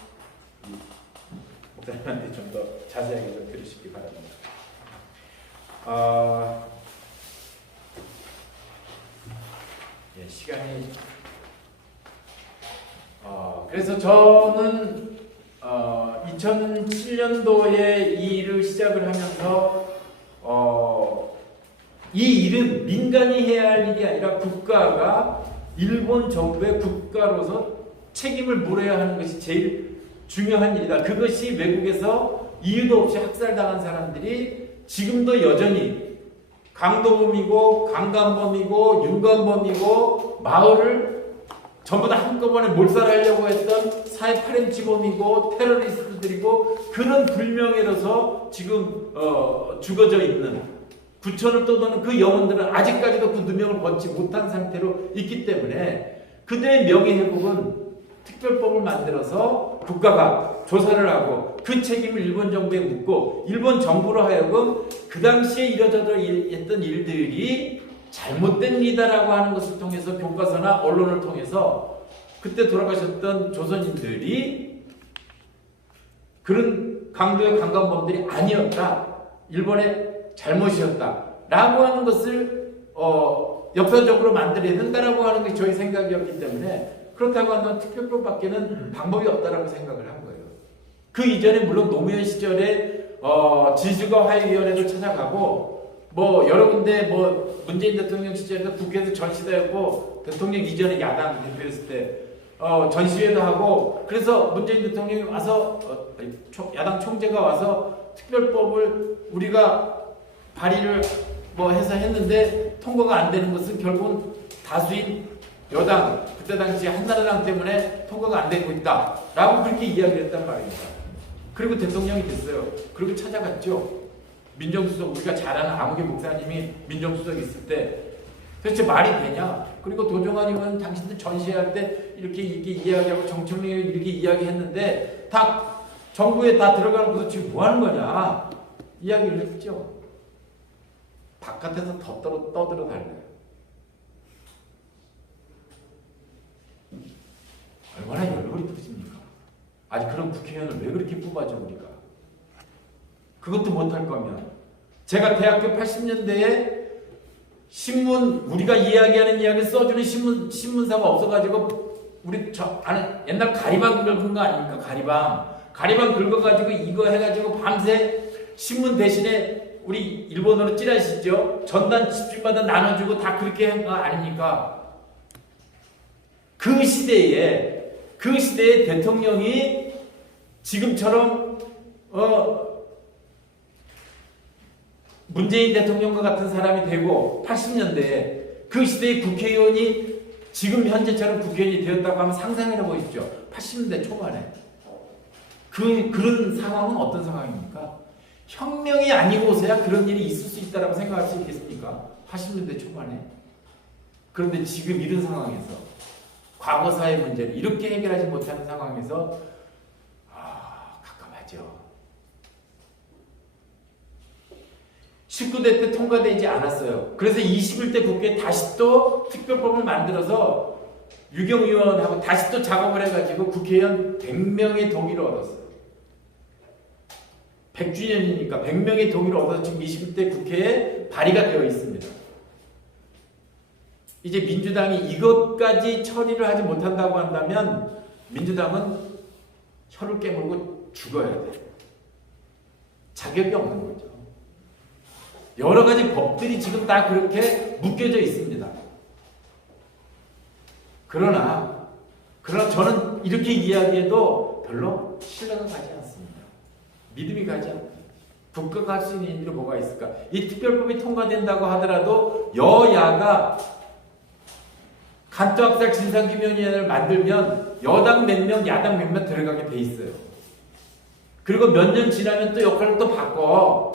목사님한테 좀 더 자세하게 좀 들으시기 바랍니다. 시간이 그래서 저는 2007년도에 이 일을 시작을 하면서 이 일은 민간이 해야 할 일이 아니라 국가가 일본 정부의 국가로서 책임을 물어야 하는 것이 제일 중요한 일이다. 그것이 외국에서 이유도 없이 학살당한 사람들이 지금도 여전히 강도범이고 강간범이고 윤관범이고 마을을 전부 다 한꺼번에 몰살하려고 했던 4.18MC범이고 테러리스트들이고 그런 불명예로서 지금 죽어져 있는 구천을 떠도는 그 영혼들은 아직까지도 그 누명을 벗지 못한 상태로 있기 때문에 그들의 명예회복은 특별법을 만들어서 국가가 조사를 하고 그 책임을 일본 정부에 묻고 일본 정부로 하여금 그 당시에 이뤄졌던 일들이 잘못된 일이다라고 하는 것을 통해서 교과서나 언론을 통해서 그때 돌아가셨던 조선인들이 그런 강도의 강간범들이 아니었다. 일본의 잘못이었다. 라고 하는 것을 역사적으로 만들어야 된다라고 하는 게 저희 생각이었기 때문에 그렇다고 한다면 특별법밖에는 방법이 없다라고 생각을 한 거예요. 그 이전에 물론 노무현 시절에 진실과 화해위원회를 찾아가고 뭐 여러 군데 뭐 문재인 대통령 시절에도 국회에서 전시대였고 대통령 이전에 야당 대표였을 때 전시회도 하고 그래서 문재인 대통령이 와서 야당 총재가 와서 특별법을 우리가 발의를 뭐 해서 했는데 통과가 안 되는 것은 결국은 다수인 여당 그때 당시 한나라당 때문에 통과가 안 되고 있다 라고 그렇게 이야기를 했단 말입니다. 그리고 대통령이 됐어요. 그리고 찾아갔죠. 민정수석 우리가 잘 아는 아무개 목사님이 민정수석 있을 때 도대체 말이 되냐? 그리고 도종환 의원은 당신들 전시회할 때 이렇게 이야기하고 정청래 이렇게 이야기했는데 다 정부에 다 들어가는 것도 지금 뭐 하는 거냐? 이야기를 했죠. 바깥에서 더 떠들어 달래요. 얼마나 열불이 터집니까? 아니 그런 국회의원을 왜 그렇게 뽑아줘 우리가? 그것도 못할 거면 제가 대학교 80년대에 신문 우리가 이야기하는 이야기를 써주는 신문사가 없어가지고 우리 옛날 가리방 긁은 거 아닙니까? 가리방 긁어가지고 이거 해가지고 밤새 신문 대신에 우리 일본어로 찌라시죠? 전단 집집마다 나눠주고 다 그렇게 한 거 아닙니까? 그 시대에 대통령이 지금처럼 문재인 대통령과 같은 사람이 되고 80년대에 그 시대의 국회의원이 지금 현재처럼 국회의원이 되었다고 하면 상상해 보십시오. 80년대 초반에 그런 상황은 어떤 상황입니까? 혁명이 아니고서야 그런 일이 있을 수 있다고 생각할 수 있겠습니까? 80년대 초반에. 그런데 지금 이런 상황에서 과거사의 문제를 이렇게 해결하지 못하는 상황에서 깜깜하죠. 19대 때 통과되지 않았어요. 그래서 21대 국회에 다시 또 특별법을 만들어서 유경위원하고 다시 또 작업을 해가지고 국회의원 100명의 동의를 얻었어요. 100주년이니까 100명의 동의를 얻어서 지금 21대 국회에 발의가 되어 있습니다. 이제 민주당이 이것까지 처리를 하지 못한다고 한다면 민주당은 혀를 깨물고 죽어야 돼요. 자격이 없는 거죠. 여러 가지 법들이 지금 다 그렇게 묶여져 있습니다. 그러나 저는 이렇게 이야기해도 별로 신뢰가 가지 않습니다. 믿음이 가지 않아요. 국가가 할 수 있는 일이 뭐가 있을까? 이 특별법이 통과된다고 하더라도 여야가 간투학살 진상규명위원회를 만들면 여당 몇 명, 야당 몇 명 들어가게 돼 있어요. 그리고 몇 년 지나면 또 역할을 또 바꿔.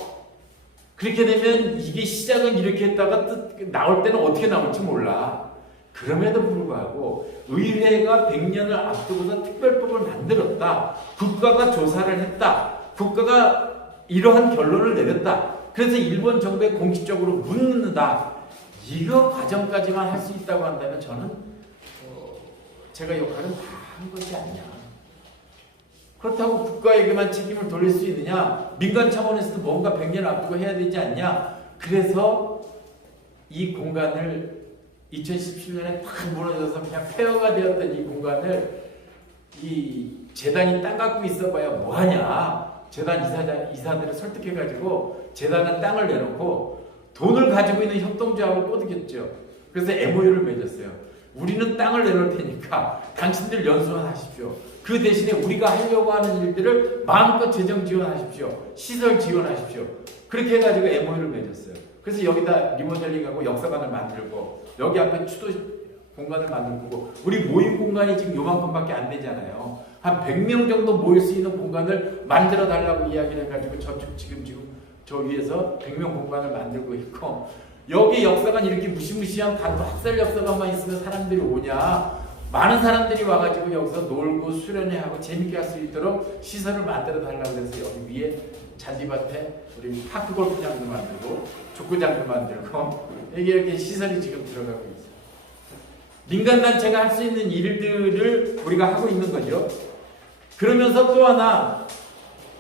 그렇게 되면 이게 시작은 이렇게 했다가 나올 때는 어떻게 나올지 몰라. 그럼에도 불구하고 의회가 100년을 앞두고서 특별법을 만들었다. 국가가 조사를 했다. 국가가 이러한 결론을 내렸다. 그래서 일본 정부에 공식적으로 묻는다. 이거 과정까지만 할 수 있다고 한다면 저는 제가 역할은 다 한 것이 아니냐. 그렇다고 국가에게만 책임을 돌릴 수 있느냐? 민간 차원에서도 뭔가 100년 앞두고 해야 되지 않냐? 그래서 이 공간을 2017년에 탁 무너져서 그냥 폐허가 되었던 이 공간을 이 재단이 땅 갖고 있어봐야 뭐하냐? 재단 이사들을 설득해가지고 재단은 땅을 내놓고 돈을 가지고 있는 협동조합을 꼬드겼죠. 그래서 MOU를 맺었어요. 우리는 땅을 내놓을 테니까 당신들 연수만 하십시오. 그 대신에 우리가 하려고 하는 일들을 마음껏 재정 지원하십시오. 시설 지원하십시오. 그렇게 해가지고 MOU를 맺었어요. 그래서 여기다 리모델링하고 역사관을 만들고 여기 앞에 추도 공간을 만들고 우리 모임 공간이 지금 요만큼밖에 안 되잖아요. 한 100명 정도 모일 수 있는 공간을 만들어 달라고 이야기를 해가지고 저쪽 지금 저 위에서 100명 공간을 만들고 있고 여기 역사관 이렇게 무시무시한 간도 학살 역사관만 있으면 사람들이 오냐? 많은 사람들이 와가지고 여기서 놀고 수련회하고 재밌게 할 수 있도록 시설을 만들어 달라고 해서 여기 위에 잔디밭에 우리 파크 골프장도 만들고 축구장도 만들고 이게 이렇게 시설이 지금 들어가고 있어요. 민간단체가 할 수 있는 일들을 우리가 하고 있는 거죠. 그러면서 또 하나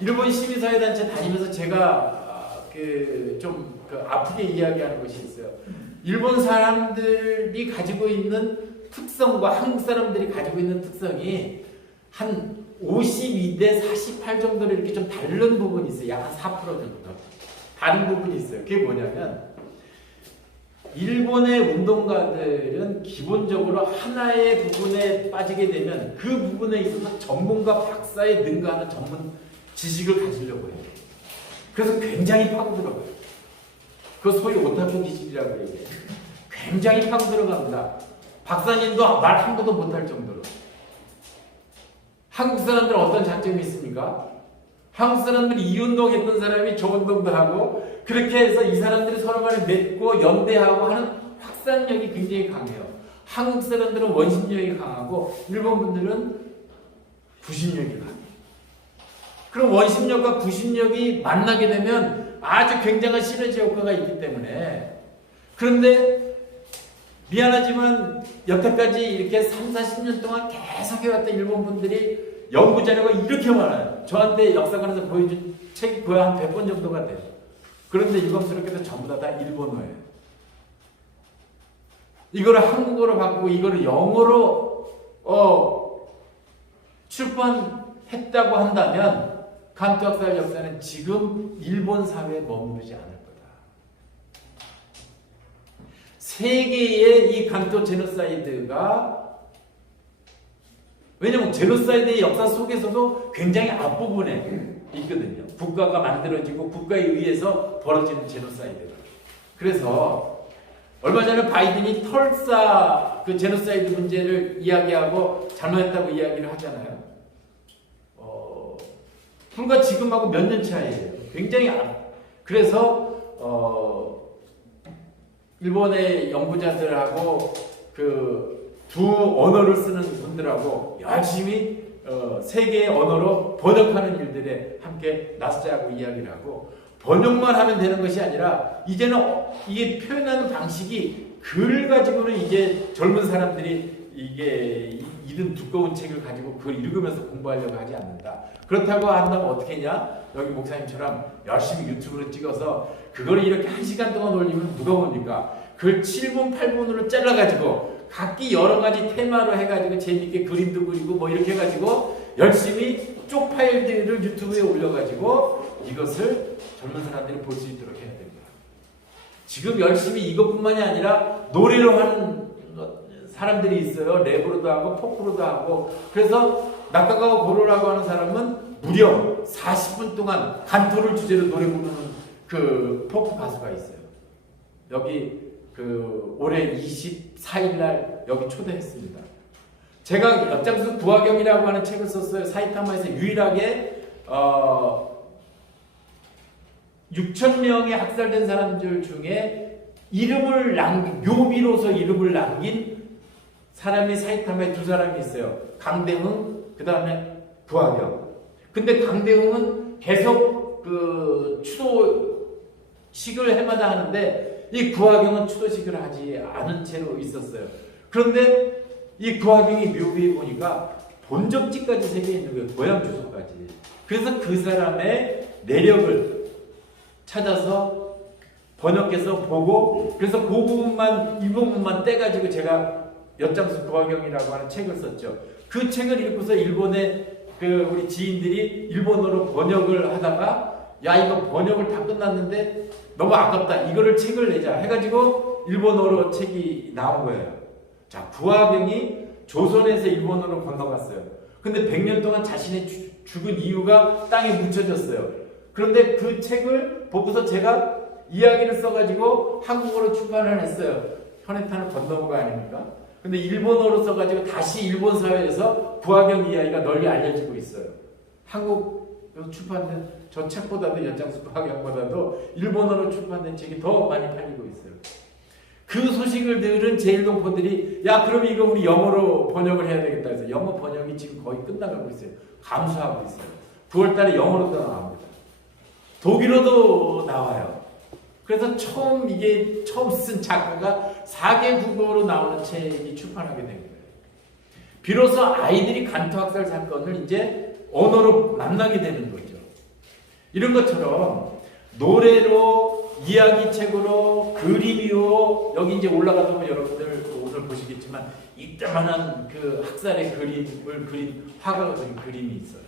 일본 시민사회단체 다니면서 제가 좀 아프게 이야기하는 것이 있어요. 일본 사람들이 가지고 있는 특성과 한국 사람들이 가지고 있는 특성이 한 52대 48 정도로 이렇게 좀 다른 부분이 있어요. 약 한 4% 정도. 다른 부분이 있어요. 그게 뭐냐면 일본의 운동가들은 기본적으로 하나의 부분에 빠지게 되면 그 부분에 있어서 전문가 박사에 능가하는 전문 지식을 가지려고 해요. 그래서 굉장히 파고 들어가요. 그 소위 오타쿠 기질이라고 얘기해요. 굉장히 파고 들어갑니다. 박사님도 말 한 번도 못할 정도로. 한국 사람들은 어떤 장점이 있습니까? 한국 사람들이 이 운동했던 사람이 저 운동도 하고 그렇게 해서 이 사람들이 서로 간에 맺고 연대하고 하는 확산력이 굉장히 강해요. 한국 사람들은 원심력이 강하고 일본 분들은 구심력이 강해요. 그럼 원심력과 구심력이 만나게 되면 아주 굉장한 시너지 효과가 있기 때문에 그런데 미안하지만 여태까지 이렇게 3, 40년 동안 계속 해왔던 일본 분들이 연구 자료가 이렇게 많아요. 저한테 역사관에서 보여준 책이 거의 한 100권 정도가 돼요. 그런데 유감스럽게도 전부 다 일본어예요. 이거를 한국어로 바꾸고 이거를 영어로 출판했다고 한다면 간토 학살 역사는 지금 일본 사회에 머무르지 않을 거다. 세계의 이 간토 제노사이드가 왜냐면 제노사이드의 역사 속에서도 굉장히 앞부분에 있거든요. 국가가 만들어지고 국가에 의해서 벌어지는 제노사이드가. 그래서 얼마 전에 바이든이 털사 그 제노사이드 문제를 이야기하고 잘못했다고 이야기를 하잖아요. 불과 지금하고 몇 년 차이에요. 굉장히 그래서 일본의 연구자들하고 그 두 언어를 쓰는 분들하고 열심히 세계의 언어로 번역하는 일들에 함께 나서자고 이야기를 하고 번역만 하면 되는 것이 아니라 이제는 이게 표현하는 방식이 글을 가지고는 이제 젊은 사람들이 이게 이런 두꺼운 책을 가지고 그걸 읽으면서 공부하려고 하지 않는다. 그렇다고 한다면 어떻게 했냐? 여기 목사님처럼 열심히 유튜브로 찍어서 그걸 이렇게 1시간 동안 올리면 누가 봅니까? 그걸 7분, 8분으로 잘라가지고 각기 여러 가지 테마로 해가지고 재밌게 그림도 그리고 뭐 이렇게 해가지고 열심히 쪽 파일들을 유튜브에 올려가지고 이것을 젊은 사람들이 볼 수 있도록 해야 됩니다. 지금 열심히 이것뿐만이 아니라 노래로 하는 사람들이 있어요. 랩으로도 하고 포크로도 하고. 그래서 낙가가와 고로라고 하는 사람은 무려 40분 동안 간토를 주제로 노래 부르는 그 포크 가수가 있어요. 여기 그 올해 24일 날 여기 초대했습니다. 제가 엽장수 부화경이라고 하는 책을 썼어요. 사이타마에서 유일하게 6,000명의 학살된 사람들 중에 이름을 묘비로서 이름을 남긴 사람이 사이타마에 2사람이 있어요. 강대흥, 그 다음에 부화경. 근데 강대흥은 계속 그 추도식을 해마다 하는데 이 부화경은 추도식을 하지 않은 채로 있었어요. 그런데 이 부화경이 묘비에 보니까 본적지까지 새겨 있는 거예요. 고향 주소까지. 그래서 그 사람의 내력을 찾아서 번역해서 보고 그래서 그 부분만 이 부분만 떼가지고 제가 엿장수 부화경이라고 하는 책을 썼죠. 그 책을 읽고서 일본의 그 우리 지인들이 일본어로 번역을 하다가 야 이거 번역을 다 끝났는데 너무 아깝다. 이거를 책을 내자 해가지고 일본어로 책이 나온 거예요. 자, 부하병이 조선에서 일본으로 건너갔어요. 근데 100년 동안 자신의 죽은 이유가 땅에 묻혀졌어요. 그런데 그 책을 보고서 제가 이야기를 써가지고 한국어로 출판을 했어요. 현해탄을 건너온 거 아닙니까? 근데 일본어로 써가지고 다시 일본 사회에서 부하경 이야기가 널리 알려지고 있어요. 한국에서 출판된 저 책보다도 연장수 부하경보다도 일본어로 출판된 책이 더 많이 팔리고 있어요. 그 소식을 들은 제1동포들이 야 그럼 이거 우리 영어로 번역을 해야 되겠다 해서 영어 번역이 지금 거의 끝나가고 있어요. 감수하고 있어요. 9월달에 영어로도 나옵니다. 독일어도 나와요. 그래서 처음 쓴 작가가 4개 국어로 나오는 책이 출판하게 된 거예요. 비로소 아이들이 간투학살 사건을 이제 언어로 만나게 되는 거죠. 이런 것처럼 노래로, 이야기책으로, 그림이요. 여기 이제 올라가서 보면 여러분들 오늘 보시겠지만 이따만한 그 학살의 그림을 그린 화가가 그린 그림이 있어요.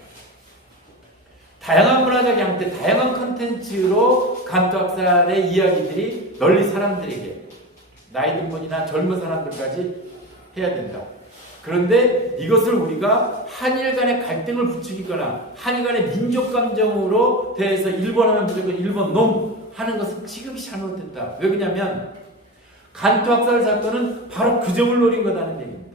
다양한 문화적 양태, 다양한 컨텐츠로 간투학살의 이야기들이 널리 사람들에게 나이 든 분이나 젊은 사람들까지 해야 된다. 그런데 이것을 우리가 한일 간의 갈등을 부추기거나 한일 간의 민족 감정으로 대해서 일본 하면 무조건 일본 놈 하는 것은 지극히 잘못됐다. 왜 그러냐면 간투학살 사건은 바로 그 점을 노린 거다는 얘기입니다.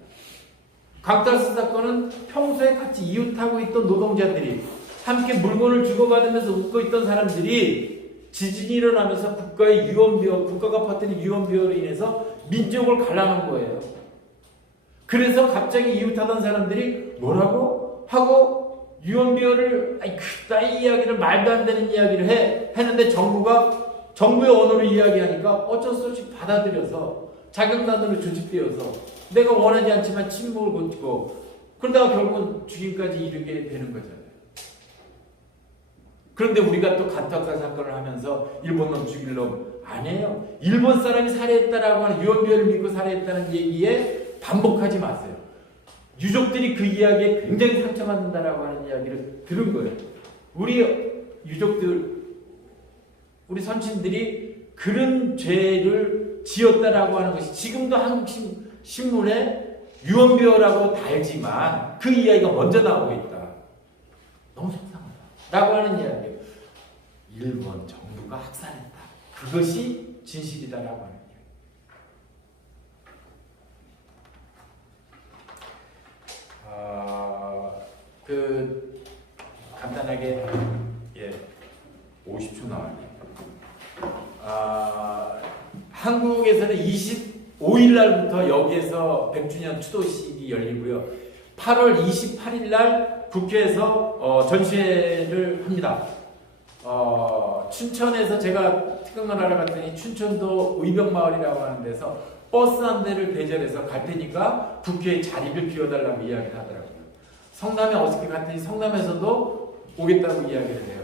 간투학살 사건은 평소에 같이 이웃하고 있던 노동자들이 함께 물건을 주고받으면서 웃고 있던 사람들이 지진이 일어나면서 국가의 유언비어, 국가가 퍼뜨린 유언비어로 인해서 민족을 갈라놓은 거예요. 그래서 갑자기 이웃하던 사람들이 뭐라고? 하고 유언비어를 그따위 이야기를 말도 안 되는 이야기를 했는데 정부가 정부의 언어로 이야기하니까 어쩔 수 없이 받아들여서 자경단으로 조직되어서 내가 원하지 않지만 침묵을 고치고 그러다가 결국은 죽임까지 이르게 되는 거잖아요. 그런데 우리가 또 간투학살 사건을 하면서 일본 놈 죽일 놈 아니에요. 일본 사람이 살해했다라고 하는 유언비어를 믿고 살해했다는 얘기에 반복하지 마세요. 유족들이 그 이야기에 굉장히 상처받는다라고 하는 이야기를 들은 거예요. 우리 유족들, 우리 선친들이 그런 죄를 지었다라고 하는 것이 지금도 한국 신문에 유언비어라고 달지만 그 이야기가 먼저 나오고 있다. 너무 속상하다. 라고 하는 이야기예요. 일본 정부가 학살했다. 그것이 진실이다라고 하는 이야기. 간단하게 50초 나왔네요. 한국에서는 25일 날부터 여기에서 100주년 추도식이 열리고요. 8월 28일 날 국회에서 전시회를 합니다. 춘천에서 제가 특강을 하러 갔더니 춘천도 의병마을이라고 하는 데서 버스 한 대를 대절해서 갈 테니까 국회에 자리를 비워달라고 이야기를 하더라고요. 성남에 어저께 갔더니 성남에서도 오겠다고 이야기를 해요.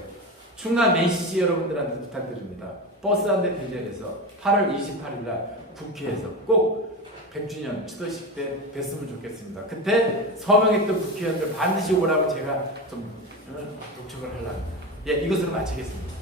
충남 NCC 여러분들한테 부탁드립니다. 버스 한 대 대절해서 8월 28일 날 국회에서 꼭 100주년 추도식 때 뵀으면 좋겠습니다. 그때 서명했던 국회의원들 반드시 오라고 제가 좀 독촉을 하려고 합니다. 이것으로 마치겠습니다.